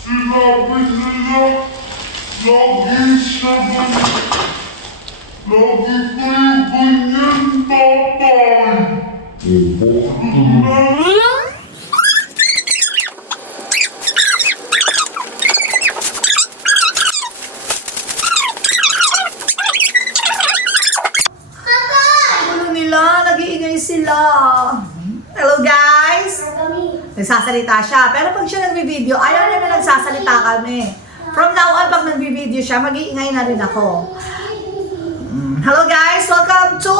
Sinabi nila, lagi siya ganyan. Lagi kayo ganyan, tatay. Ano nila? Nag-iingay sila. Hello guys! Nagsasalita siya. Pero pag siya nagbi-video, ayaw niya na nagsasalita kami. From now on, pag nagbi-video siya, mag-iingay na rin ako. Hello guys! Welcome to...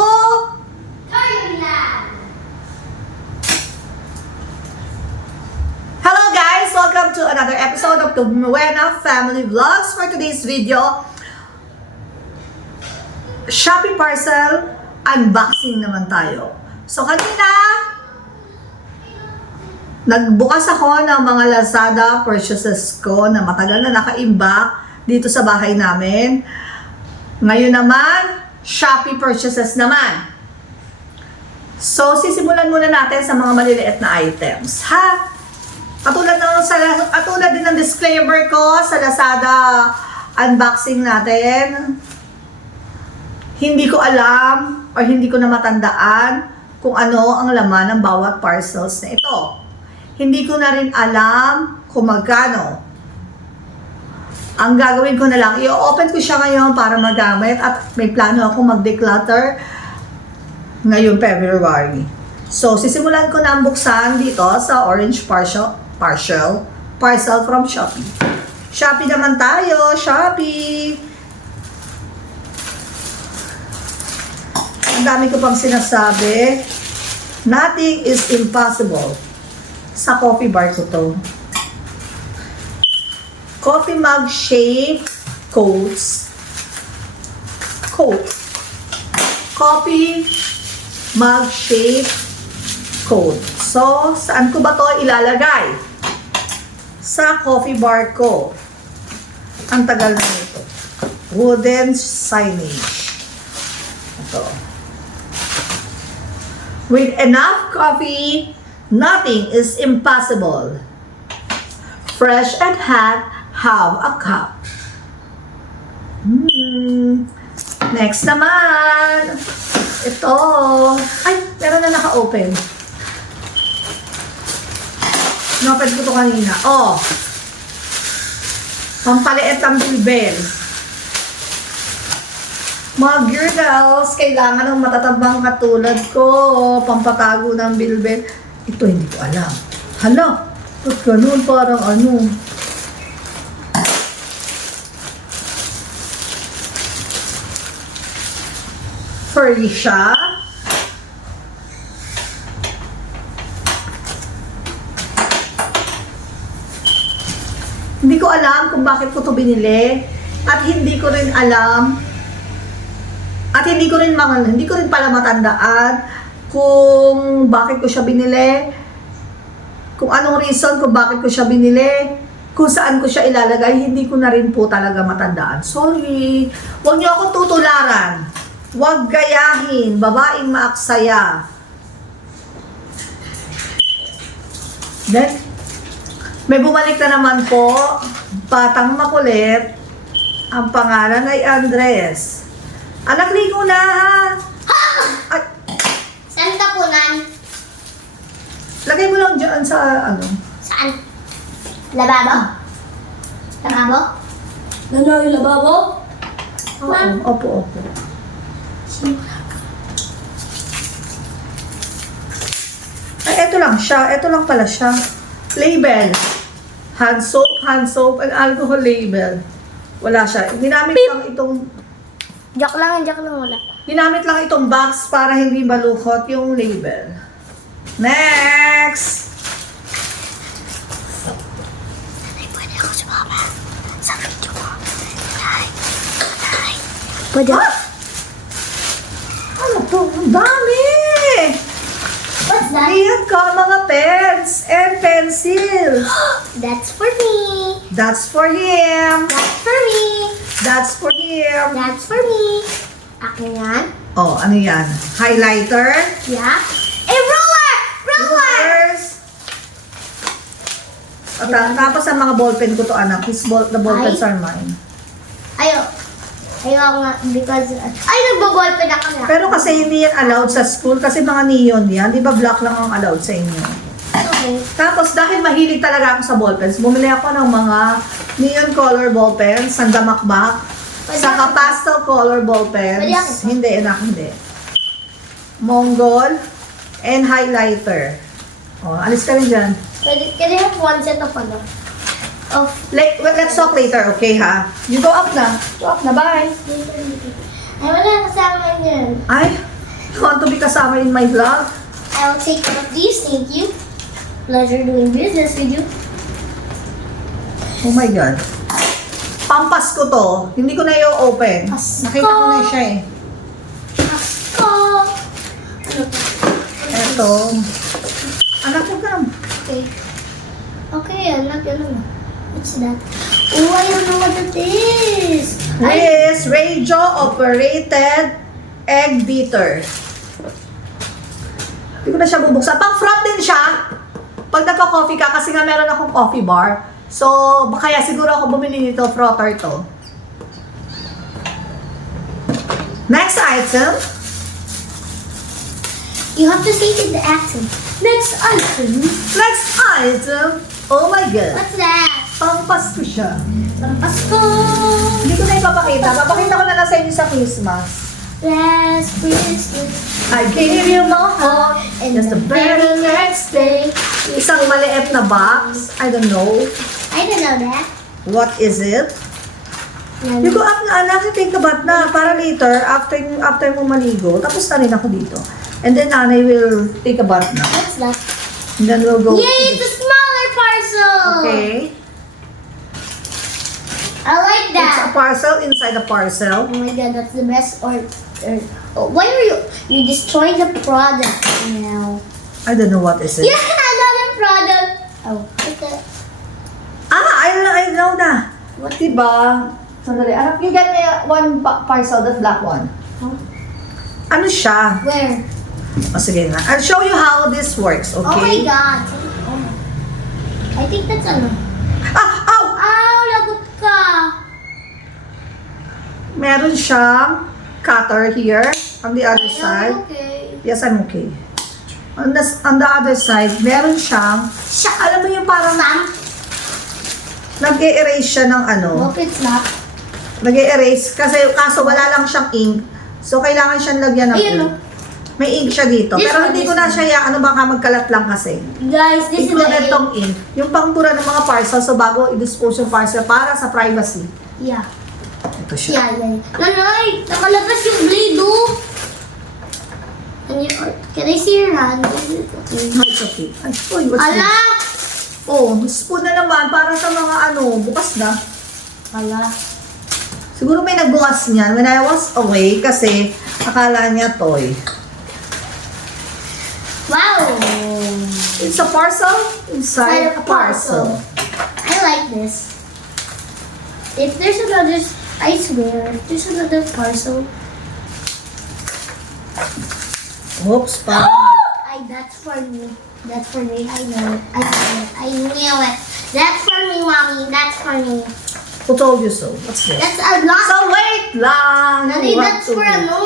Hello guys! Welcome to another episode of the Buena Family Vlogs. For today's video, Shopee parcel unboxing naman tayo. So kanina, nagbukas ako ng mga Lazada purchases ko na matagal na naka-imbak dito sa bahay namin. Ngayon naman, Shopee purchases naman. So, sisimulan muna natin sa mga maliliit na items, ha? Katulad din ng disclaimer ko sa Lazada unboxing natin, hindi ko alam or hindi ko na matandaan kung ano ang laman ng bawat parcels na ito. Hindi ko na rin alam kung magkano. Ang gagawin ko na lang, i-open ko siya ngayon para magamit at may plano ako mag-declutter ngayong February. So, sisimulan ko na ang buksan dito sa orange parcel from Shopee. Shopee naman tayo, Shopee! Ang dami ko pang sinasabi. Nothing is impossible. Sa coffee bar ko to. Coffee mug shape coats. Coffee mug shape coat. So, saan ko ba to ilalagay? Sa coffee bar ko. Ang tagal na nito. Wooden signage. Ito. With enough coffee, nothing is impossible. Fresh and hot, have a cup. Next naman. Ito. Ay, meron na naka-open. Inopen ko to kanina. Oh. Pampaliit ang bilbel. Mga girls, kailangan ng matatabang katulad ko. Pampatago ng bilbel. Ito hindi ko alam. Hala, ba't ganun? Parang ano. Furry siya. Hindi ko alam kung bakit ko ito binili. At hindi ko rin alam hindi ko rin pala matandaan kung bakit ko siya binili, kung anong reason kung bakit ko siya binili, kung saan ko siya ilalagay, hindi ko na rin po talaga matandaan. Sorry. Huwag niyo ako tutularan. Huwag gayahin. Babaeng maaksaya. Then, may bumalik na naman po. Batang makulit. Ang pangalan ay Andres. Anak, ligo na ha! Ay, Saan tapunan? lagay mo lang dyan sa ano. Saan? Lababo? Lababo? Nanoy lababo? Opo. Ay, eto lang siya. Eto lang pala siya. Label. Hand soap, and alcohol label. Wala siya. Ginamit lang itong Joke lang wala. Ginamit lang itong box para hindi malukot yung label. Next! Pwede ako sumama sa video mo. Pwede ako. Ano to? Ang dami! What's that? Ayan ka, mga pens and pencils. That's for me. That's for him. That's for me. That's for him. That's for me. Akin yan. Oh, ano yan? Highlighter? Yeah. A ruler! Ruler! Rulers. Tapos ang mga ballpen ko to, anak. The ballpens are mine. Ayaw nga, because, nagbaballpen na kami. Pero kasi hindi yan allowed sa school kasi mga neon yan. Di ba black lang ang allowed sa inyo? Okay. Tapos dahil mahilig talaga ako sa ballpens, bumili ako ng mga neon color ballpens, sandamakbak, saka pastel color ballpens. Pwede ako. Hindi, anak, hindi. Mongol, and highlighter. O, alis ka rin dyan. Can I have one set of Let's talk later, okay ha? You go up na. Go up na, bye. Ay, wala kasama niyan. Ay, you want to be kasama in my vlog? I will take one of these, thank you. Pleasure doing business with you. Oh my God. Pampas ko to. Hindi ko na i-open. Pasko. Nakita ko na siya eh. Pasko! Ano to? Eto. Anak ko ka. Okay. Okay, anak, ano na? What's that? Oh, I don't know what it is. This radio-operated egg beater. Hindi ko na siya bubuksan. Pang-front din siya. Pag nagka-coffee ka, kasi nga meron akong coffee bar. So, kaya siguro ako bumili nito, frother to. Next item. You have to say it in the accent. Next item. Next item. Oh my God. What's that? Pang-Pasko siya. Pasko! Hindi ko na ipapakita. Papakita ko na lang sa inyo sa Christmas. Last Christmas, I gave you my heart. and Just the the very very next day, Isang maliit na box. I don't know. I don't know that. What is it? You go up na, anak. Think about na. Para later, after mo maligo, tapos na rin ako dito. And then nanay will take a bath na. What's that? And then we'll go. Yay, it's a smaller parcel! Okay. I like It's a that. parcel inside a parcel. Oh my god, that's the best. Why are you destroying the product now? I don't know what is it. Yeah, another product. Oh, what's that? I know na. What? Diba? Sandali. Anak, you get me one parcel, that black one. Huh? Ano siya? Where? O sige na. I'll show you how this works, okay? Oh my god. Oh. I think that's ano. Ow! Ow, lagot ka. Meron siyang cutter here on the other Are side. you okay? Yes, I'm okay. On the other side, meron siyang, alam mo yung parang nag-e-erase siya ng ano. Nope, it's not. Nag-e-erase kaso wala lang siyang ink. So, kailangan siyang lagyan ng Ayun, ink. May ink siya dito. This Pero one, hindi this ko na one. siya baka magkalat lang kasi. Guys, this is the Included egg. tong ink. Yung pangtura ng mga parcel, so bago i-dispose yung parcel para sa privacy. Yeah. Ito siya. Yeah. Nanay, nakalabas yung blade, oh. Can I see your hand? Is it okay? No, it's okay. Ay, uy, what's Ala! this? Oh, spoon na naman para sa mga bukas na. Ala. Siguro may nagbukas niyan when I was away kasi akala niya toy. Wow! It's a parcel inside a parcel. I like this. If there's another, I swear, if there's another parcel. Oops, pa. That's for me. That's for me. I know it. I know it. I knew it. That's for me, mommy. That's for me. Who told you so? What's this? That's a lot. So wait lang. Nani, What that's to for do? ano?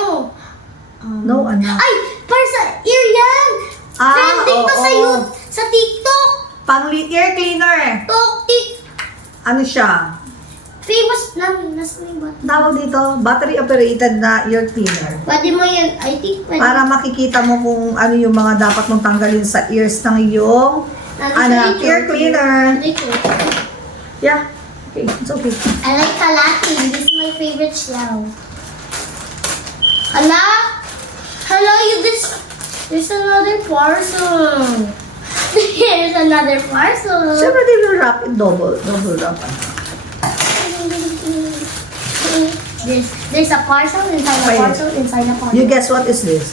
No, anak. Ay! Para sa ear yan! Trending to sa oo. youth, sa TikTok! Ear cleaner. Tik! Ano siya? Famous na, nasa may bata. Tawag dito, battery operated na ear cleaner. Pwede mo yan, I think pwede. Para makikita mo kung ano yung mga dapat mong tanggalin sa ears ng iyong anak. Ear cleaner. Yeah. Okay, it's okay. I like Kalati. This is my favorite shell. Hala? Hello, there's another parcel. There's another parcel. Siyempre, they will wrap it double wrap. There's a parcel inside a Wait. parcel inside a parcel. You guess what is this?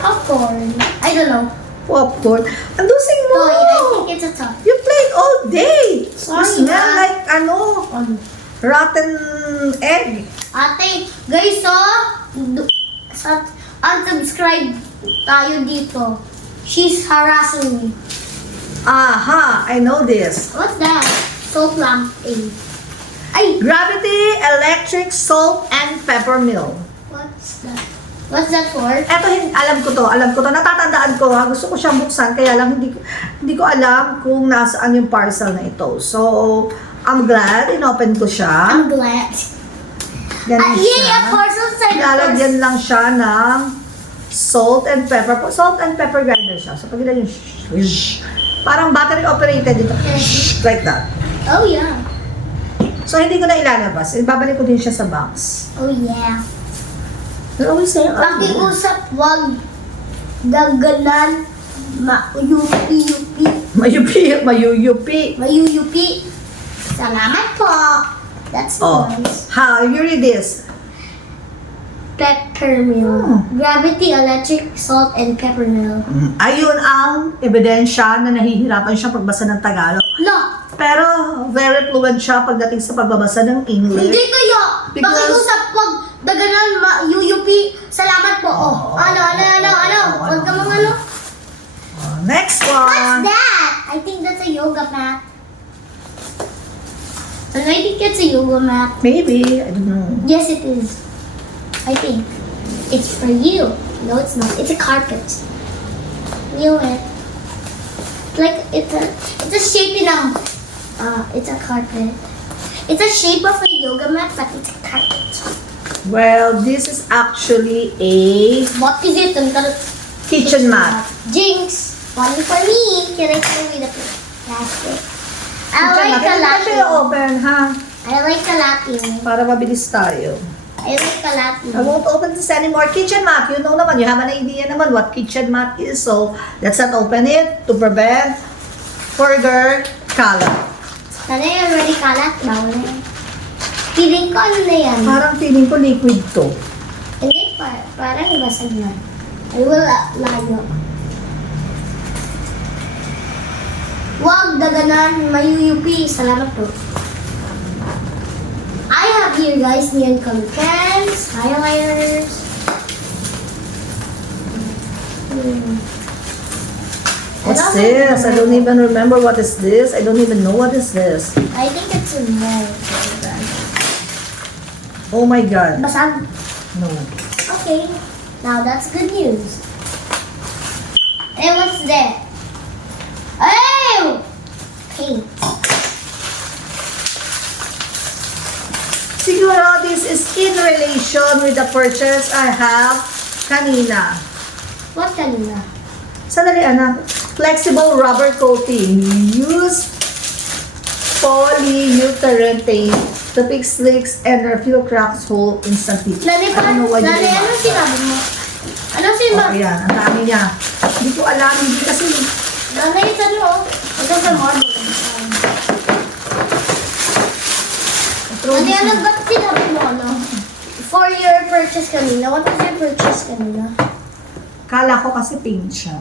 Popcorn. I don't know. Popcorn. Andusing mo! Toy. I think it's a toy. You played all day! Sorry, You smell Ma. like, rotten egg. Ate, guys, unsubscribe tayo dito. She's harassing me. Aha, I know this. What's that? Salt lamp. Ay! Gravity Electric Salt and Pepper Mill. What's that? What's that for? Eto, alam ko to. Natatandaan ko ha. Gusto ko siyang buksan, kaya lang hindi ko alam kung nasaan yung parcel na ito. So, I'm glad inopen ko siya. I'm glad. Ganun siya. Yeah, parcel side. Lalagyan lang siya ng salt and pepper. Salt and pepper grinder siya. So, pag ilan yung parang battery operated dito. Like that. Oh, yeah. So, hindi ko na ilalabas. Ibabalik ko din siya sa box. Oh, yeah. I always say, Pakiusap, wag daganan, mayupi-yupi. Mayuyupi. Salamat po. That's Oh, nice. how you read this? Pepper mill. Gravity, electric, salt, and pepper mill. Ayun ang ebidensya na nahihirapan siya pagbasa ng Tagalog. No, Pero very fluent siya pagdating sa pagbabasa ng English. hindi kayo. Because- Pakiusap, wag daganan, mayuyupi. Salamat po. Oh, ano. Wag ka mga ano. Next What's one. that? I think that's a yoga mat. And I think it's a yoga mat. Maybe, I don't know. Yes, it is. I think. It's for you. No, it's not. It's a carpet. Knew it. Like, it's a shape in it's a carpet. It's a shape of a yoga mat, but it's a carpet. Well, this is actually a What is it? kitchen mat. Jinx. One for me. Can I throw away the plastic? I like the Hindi siya Latin. open, ha? I like the Latin. Para mabilis tayo. I like the Latin. I won't open this anymore. Kitchen mat, you know naman, you have an idea naman what kitchen mat is. So, let's not open it to prevent further kalat. Sana yung already kalat. Bawal na yan. Feeling ko ano na yan. Parang feeling ko liquid to. Hindi, parang basag na. I will layo. Huwag daganan, mayuyupi. Salamat po. I have here guys, neon color pens, highlighters. What's this? I don't even remember what is this. I don't even know what is this. I think it's a mold. Oh my God. Basag. No. Okay, now that's good news. And what's that? Oh! Paint. Siguro this is in relation with the purchase I have kanina. What kanina? Sandali anak. Flexible rubber coating. Use polyurethane tape to fix leaks and refill cracks hole instantly. Nani, I don't know why you Nani, do ano that. sinabi mo? Ano Oh, sinabi? ayan. Ang dami niya. Hindi ko alam. Hindi kasi Nani, ito ano? Ito sa model. Nani, ano ba't sinabi mo ano? For your purchase kanina, what was your purchase kanina? kala ko kasi pink siya.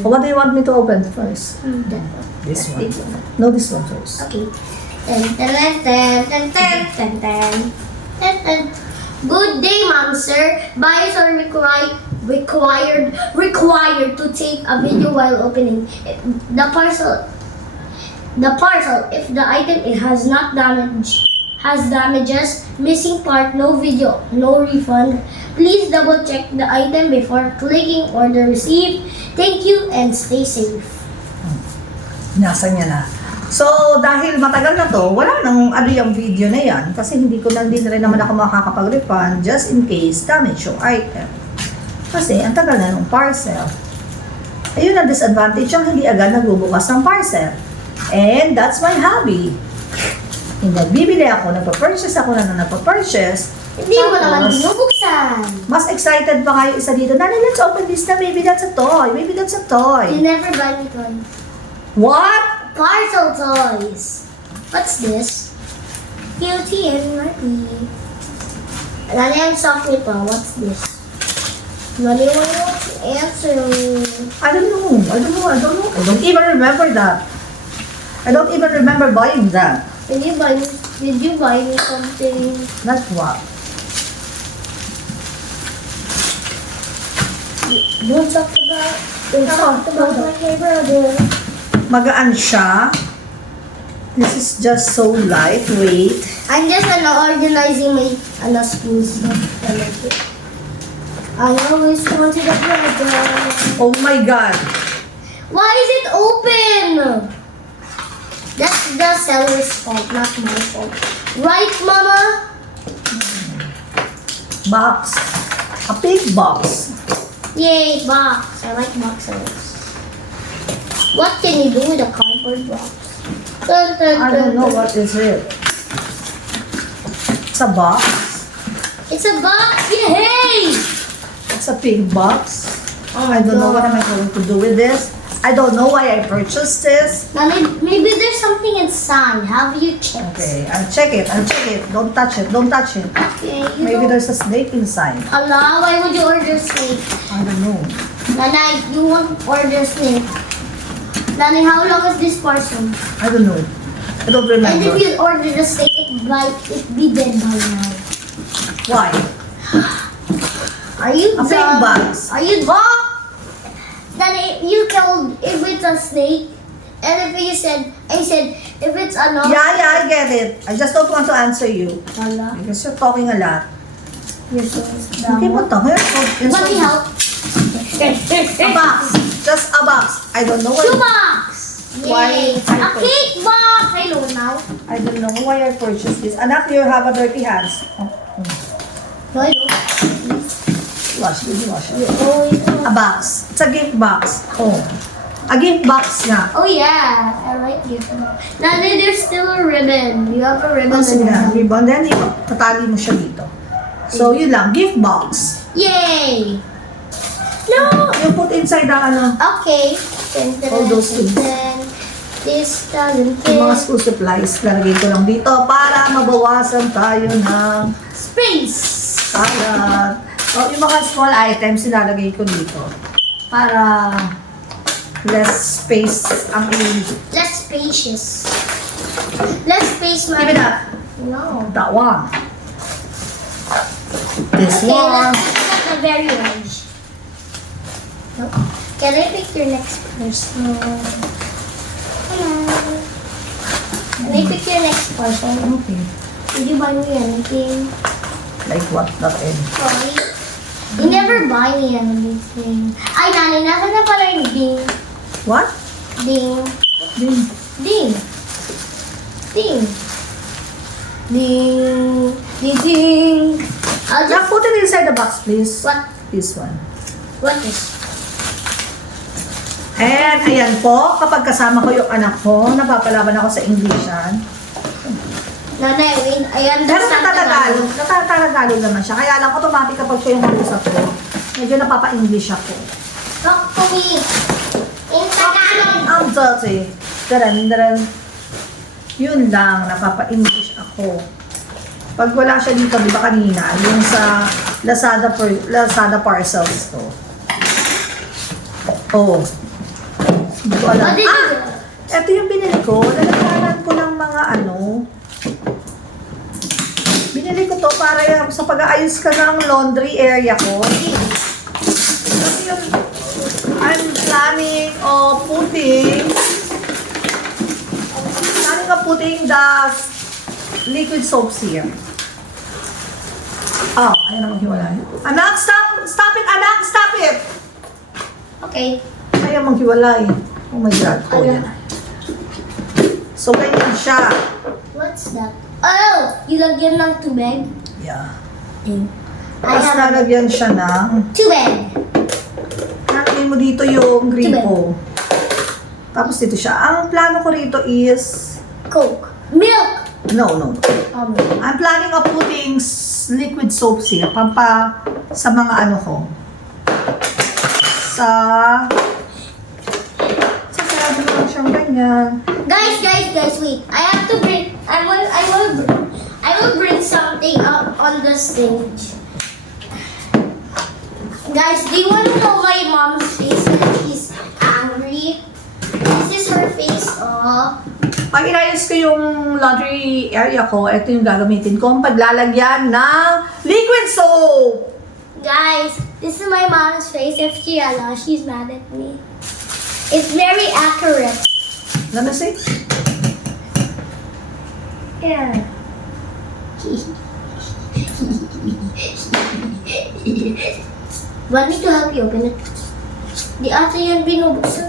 What do you want me to open first? That This one. big one. No, this one first. Okay. Ten. Good day, ma'am, sir. Buyers are required to take a video while opening the parcel. If the item has damages, missing part, no video, no refund. Please double check the item before clicking order receipt. Thank you and stay safe. Nasa niya na. So, dahil matagal na to, wala nang ano yung video na yan kasi hindi na rin naman ako makakapag-refund just in case damage yung item. Kasi ang tagal na ng parcel. Ayun ang disadvantage yung hindi agad nagbubukas ng parcel. And that's my hobby. Nagbibili ako, nagpa-purchase ako na nagpa-purchase. Hindi mo Tapos, naman binubuksan. mas excited pa kayo isa dito. Nani, let's open this na. Maybe that's a toy. Maybe that's a You toy. never buy me toys. What? Parcel toys. What's this? Guilty and Marty. Nani ang soft nito. What's this? Nani mo yung answer. I don't know. I don't even remember that. I don't even remember buying that. Did you buy me something? That's what. Don't talk about my brother. Magaan siya. This is just so lightweight. I'm just organizing my school stuff. I like it. I always wanted a brother. Oh my God. Why is it open? That's the seller's fault, not my fault. Right, Mama? Box. A big box. Yay, box. I like boxes. What can you do with a cardboard box? Dun, dun, I dun, don't know dun. what is it. It's a box. It's a box. Yay! It's a big box. Oh I don't know what am I going to do with this. I don't know why I purchased this. Now, maybe there's something inside. Have you checked? Okay, I'll check it. Don't touch it. Don't touch it. Okay, you Maybe don't- there's a snake inside. Allah, why would you order snake? I don't know. Nanay, you won't order snake. Nanay, how long is this parcel? I don't know. I don't And remember. if you order the snake, it'd be dead by now. Why? Are you A big dumb? box. Are you dumb? Nanay, you told if it's a snake, and if I said if it's a no. Yeah, I get it. I just don't want to answer you. Allah, Because you're talking a lot. you're so Okay, dumb. what the hell? Let me help. A box. Just a box. I don't know Shoe why. box. Why Yay. I A put- cake box. I know now. I don't know why I purchased this. Anak, you have a dirty hands. Oh, No, I don't. wash. Did you wash it? Oh, A box. It's a gift box. Oh. A gift box nga. oh yeah, I like you. Nanay, there's still a ribbon. You have a ribbon. Oh, sige in na. there. Ribbon. Then, tatali mo siya dito. So, yun lang. Gift box. Yay! No! You put inside the ano, Okay. Dun, dun, All those dun, things. dun. This doesn't yung mga fit. school supplies. Lalagay ko lang dito para mabawasan tayo ng Space! kalat. O, yung mga small items, nilalagay ko dito. Para less space ang Less spacious. Less space, Give it man. up. No. That one. This Okay, one. let's look at the very edge. No. Can I pick your next person? Hello. Can I pick your next person? Okay. Did you buy me anything? Like what? That end. Sorry. You never buy me anything. Ay, nanay, nasa na pala yung ding. What? Ding. Din. Ding. Ding. Ding. Ding. Ding. I'll Now, just... put it inside the box, please. What? This one. What is? And, ayan po, kapag kasama ko yung anak ko, napapalaban ako sa Englishan. Nanay, wait. I Pero understand natatagalo naman siya. Kaya lang, automatic kapag siya yung mag-usap ko, medyo napapa-English ako. Talk to me. In Tagalog. I'm dirty. Daran. Yun lang, napapa-English ako. Pag wala siya dito, di ba kanina, yung sa Lazada parcels ko. Oh. Hindi ko alam. What did you do? Ito yung binili ko. Lalagyanan ko ng mga ano. Binili ko to para yung sa pag-aayos ka ng laundry area ko. Kasi yung I'm planning of putting the liquid soaps here. Oh, ayaw na maghiwalay. Anak, stop it, anak, stop it! Okay. Ayaw maghiwalay. Oh my God. Oh, yan. So, ganyan siya. What's that? Oh! You lagyan ng tubig? Yeah. Ding. I Tapos have nalagyan siya ng, tubig. nalagay mo dito yung gripo. Tapos dito siya. Ang plano ko rito is, Coke. Milk! no. I'm planning of putting liquid soaps here. Sa mga ano ko. Sasabi mo lang siyang ganyan. Guys, wait. I will bring something up on the stage. Guys, do you want to know my mom's face when she's angry? This is her face, oh. Pag inayos ko yung laundry area ko, ito yung gagamitin ko. Ang paglalagyan ng liquid soap! Guys, this is my mom's face. If she she's mad at me. It's very accurate. Let me see. Yeah. Want me to help you open it? Di ata yan binubuksan.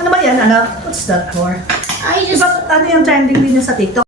Ano ba yan, anak? What's that for? I just... Diba, ano yung trending din niya sa TikTok?